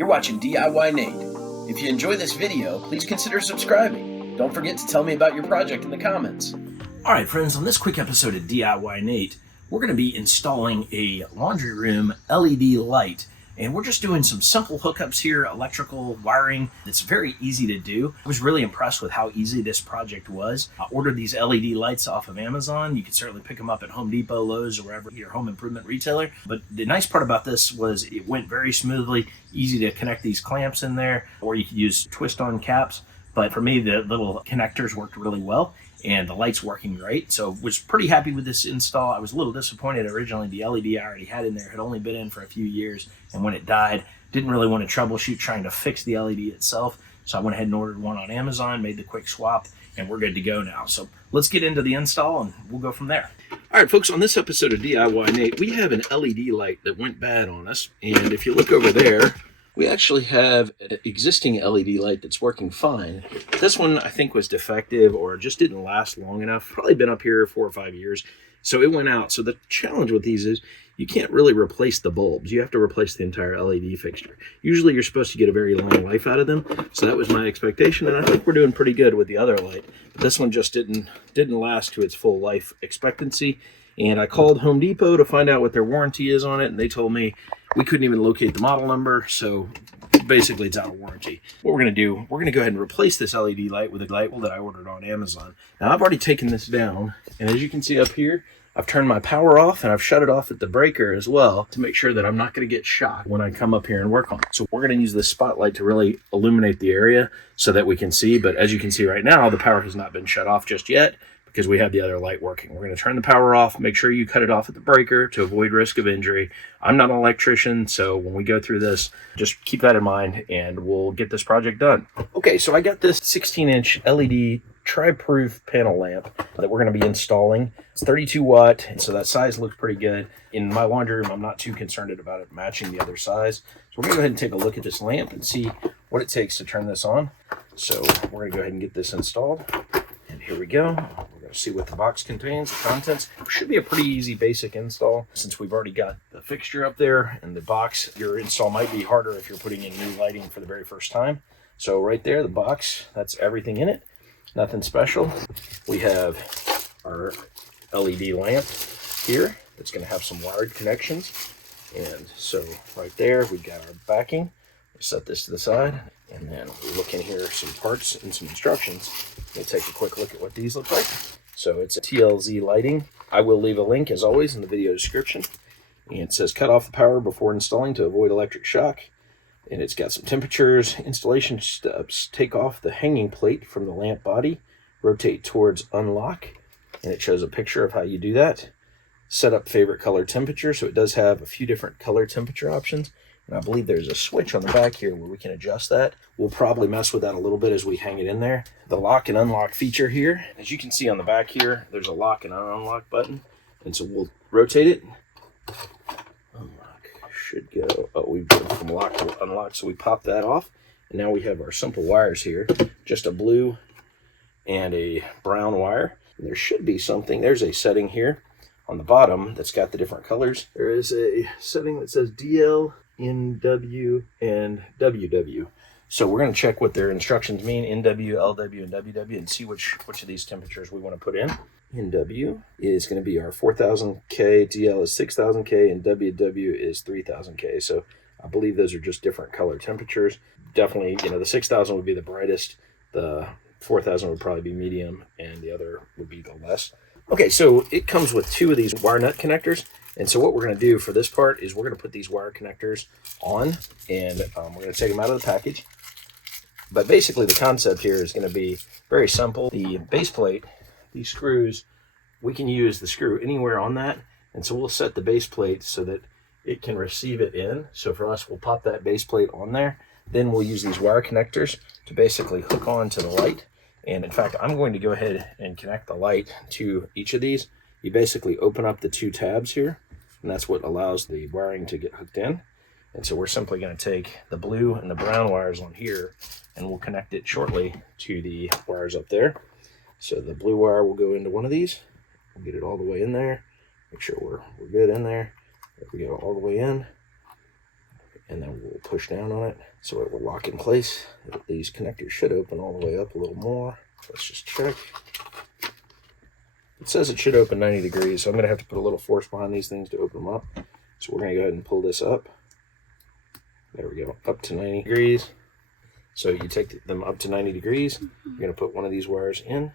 You're watching DIYNate. If you enjoy this video, please consider subscribing. Don't forget to tell me about your project in the comments. Alright friends, on this quick episode of DIYNate, we're going to be installing a laundry room LED light. And we're just doing some simple hookups here, electrical wiring. It's very easy to do. I was really impressed with how easy this project was. I ordered these LED lights off of Amazon. You can certainly pick them up at Home Depot, Lowe's, or wherever your home improvement retailer. But the nice part about this was it went very smoothly, easy to connect these clamps in there, or you could use twist-on caps. But for me, the little connectors worked really well, and the light's working great. So was pretty happy with this install. I was a little disappointed originally. The LED I already had in there had only been in for a few years, and when it died, didn't really want to troubleshoot trying to fix the LED itself. So I went ahead and ordered one on Amazon, made the quick swap, and we're good to go now. So let's get into the install and we'll go from there. All right, folks, on this episode of DIYNate, we have an LED light that went bad on us. And if you look over there, we actually have an existing LED light that's working fine. This one I think was defective or just didn't last long enough. Probably been up here 4 or 5 years. So it went out. So the challenge with these is you can't really replace the bulbs. You have to replace the entire LED fixture. Usually you're supposed to get a very long life out of them. So that was my expectation, and I think we're doing pretty good with the other light. But this one just didn't last to its full life expectancy. And I called Home Depot to find out what their warranty is on it, and they told me we couldn't even locate the model number, so basically it's out of warranty. What we're going to do, we're going to go ahead and replace this LED light with a light that I ordered on Amazon. Now I've already taken this down, and as you can see up here, I've turned my power off and I've shut it off at the breaker as well to make sure that I'm not going to get shocked when I come up here and work on it. So we're going to use this spotlight to really illuminate the area so that we can see, but as you can see right now, the power has not been shut off just yet, because we have the other light working. We're going to turn the power off. Make sure you cut it off at the breaker to avoid risk of injury. I'm not an electrician, so when we go through this, just keep that in mind and we'll get this project done. Okay, so I got this 16-inch LED tri-proof panel lamp that we're going to be installing. It's 32 watt, so that size looks pretty good. In my laundry room, I'm not too concerned about it matching the other size. So we're going to go ahead and take a look at this lamp and see what it takes to turn this on. So we're going to go ahead and get this installed. And here we go. We're going to see what the box contains, the contents. It should be a pretty easy basic install since we've already got the fixture up there and the box. Your install might be harder if you're putting in new lighting for the very first time. So right there, the box, that's everything in it. Nothing special. We have our LED lamp here. It's going to have some wired connections. And so right there, we've got our backing. We'll set this to the side. And then we look in here, some parts and some instructions. We'll take a quick look at what these look like. So it's a TLZ lighting. I will leave a link, as always, in the video description. And it says cut off the power before installing to avoid electric shock. And it's got some temperatures, installation steps. Take off the hanging plate from the lamp body. Rotate towards unlock. And it shows a picture of how you do that. Set up favorite color temperature. So it does have a few different color temperature options. And I believe there's a switch on the back here where we can adjust that. We'll probably mess with that a little bit as we hang it in there. The lock and unlock feature here. As you can see on the back here, there's a lock and an unlock button. And so we'll rotate it. Unlock should go. Oh, we've gone from lock to unlock, so we pop that off. And now we have our simple wires here. Just a blue and a brown wire. And there should be something. There's a setting here on the bottom that's got the different colors. There is a setting that says DL, NW, and WW. So we're going to check what their instructions mean, NW, LW, and WW, and see which of these temperatures we want to put in. NW is going to be our 4000 K, DL is 6000 K, and WW is 3000 K. So I believe those are just different color temperatures. Definitely, the 6000 would be the brightest, the 4000 would probably be medium, and the other would be the less. Okay, so it comes with 2 of these wire nut connectors. And so what we're going to do for this part is we're going to put these wire connectors on, and we're going to take them out of the package. But basically the concept here is going to be very simple. The base plate, these screws, we can use the screw anywhere on that. And so we'll set the base plate so that it can receive it in. So for us, we'll pop that base plate on there. Then we'll use these wire connectors to basically hook on to the light. And in fact, I'm going to go ahead and connect the light to each of these. You basically open up the 2 tabs here, and that's what allows the wiring to get hooked in. And so we're simply going to take the blue and the brown wires on here, and we'll connect it shortly to the wires up there. So the blue wire will go into one of these. We'll get it all the way in there. Make sure we're good in there. There we go, all the way in. and then we'll push down on it so it will lock in place. These connectors should open all the way up a little more. Let's just check. It says it should open 90 degrees, so I'm going to have to put a little force behind these things to open them up. So we're going to go ahead and pull this up. There we go, up to 90 degrees. So you take them up to 90 degrees, you're going to put one of these wires in,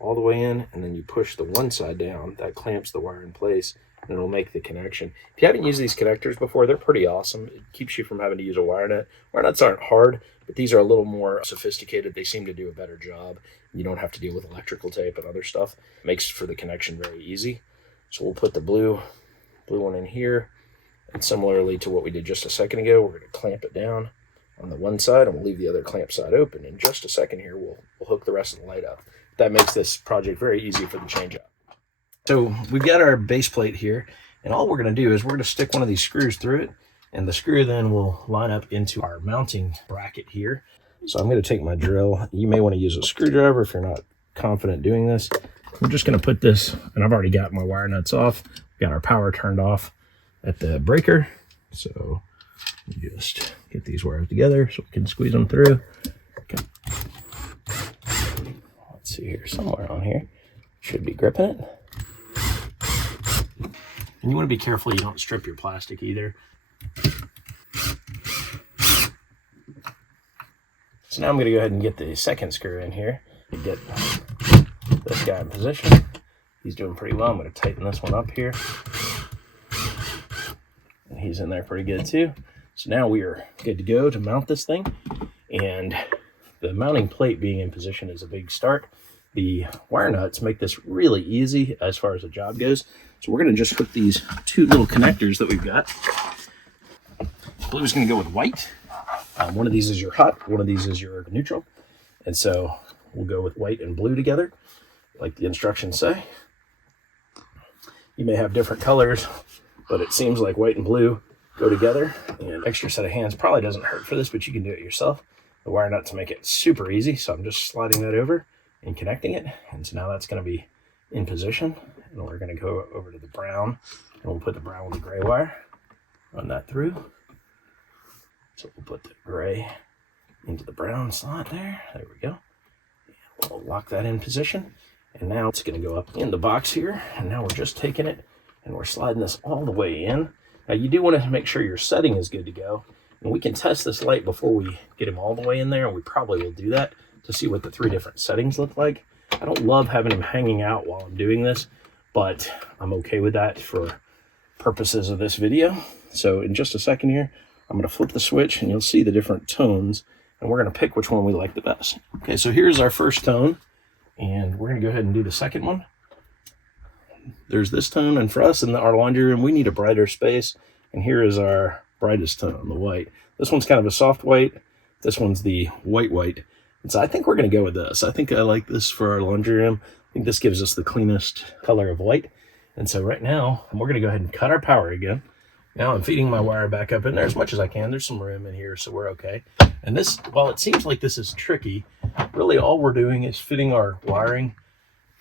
all the way in, and then you push the one side down. That clamps the wire in place, and it'll make the connection. If you haven't used these connectors before, they're pretty awesome. It keeps you from having to use a wire nut. Wire nuts aren't hard, but these are a little more sophisticated. They seem to do a better job. You don't have to deal with electrical tape and other stuff. It makes for the connection very easy. So we'll put the blue one in here, and similarly to what we did just a second ago, we're going to clamp it down on the one side, and we'll leave the other clamp side open. In just a second here, we'll hook the rest of the light up. That makes this project very easy for the change up. So we've got our base plate here, and all we're going to do is we're going to stick one of these screws through it, and the screw then will line up into our mounting bracket here. So I'm going to take my drill. You may want to use a screwdriver if you're not confident doing this. I'm just going to put this, and I've already got my wire nuts off. Got our power turned off at the breaker. So just get these wires together so we can squeeze them through. Okay. Let's see here, somewhere on here. Should be gripping it. And you want to be careful you don't strip your plastic either. So now I'm going to go ahead and get the second screw in here and get this guy in position. He's doing pretty well. I'm going to tighten this one up here. And he's in there pretty good too. So now we are good to go to mount this thing. And the mounting plate being in position is a big start. The wire nuts make this really easy as far as the job goes. So we're going to just hook these two little connectors that we've got. Blue is going to go with white. One of these is your hot, one of these is your neutral. And so we'll go with white and blue together, like the instructions say. You may have different colors, but it seems like white and blue go together. And extra set of hands probably doesn't hurt for this, but you can do it yourself. The wire nut to make it super easy, so I'm just sliding that over and connecting it. And so now that's going to be in position. And we're going to go over to the brown, and we'll put the brown with the gray wire, run that through. So we'll put the gray into the brown slot there. There we go. And we'll lock that in position. And now it's going to go up in the box here. And now we're just taking it and we're sliding this all the way in. Now you do want to make sure your setting is good to go. And we can test this light before we get him all the way in there. And we probably will do that to see what the three different settings look like. I don't love having him hanging out while I'm doing this, but I'm okay with that for purposes of this video. So in just a second here, I'm going to flip the switch and you'll see the different tones, and we're going to pick which one we like the best. Okay, so here's our first tone, and we're going to go ahead and do the second one. There's this tone, and for us in our laundry room, we need a brighter space, and here is our brightest tone, the white. This one's kind of a soft white. This one's the white. And so I think we're going to go with this. I think I like this for our laundry room. I think this gives us the cleanest color of white. And so right now, we're going to go ahead and cut our power again. Now I'm feeding my wire back up in there as much as I can. There's some room in here, so we're okay. And this, while it seems like this is tricky, really all we're doing is fitting our wiring,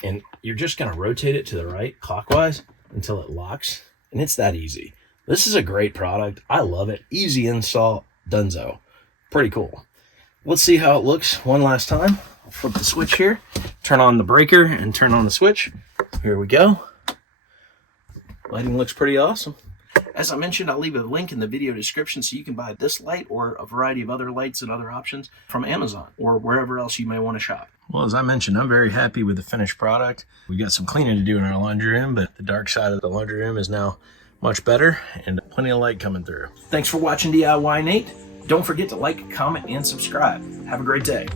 and you're just going to rotate it to the right clockwise until it locks. And it's that easy. This is a great product. I love it. Easy install, donezo. Pretty cool. Let's see how it looks one last time. I'll flip the switch here, turn on the breaker and turn on the switch. Here we go. Lighting looks pretty awesome. As I mentioned, I'll leave a link in the video description so you can buy this light or a variety of other lights and other options from Amazon or wherever else you may want to shop. Well, as I mentioned, I'm very happy with the finished product. We got some cleaning to do in our laundry room, but the dark side of the laundry room is now much better and plenty of light coming through. Thanks for watching DIYNate. Don't forget to like, comment, and subscribe. Have a great day.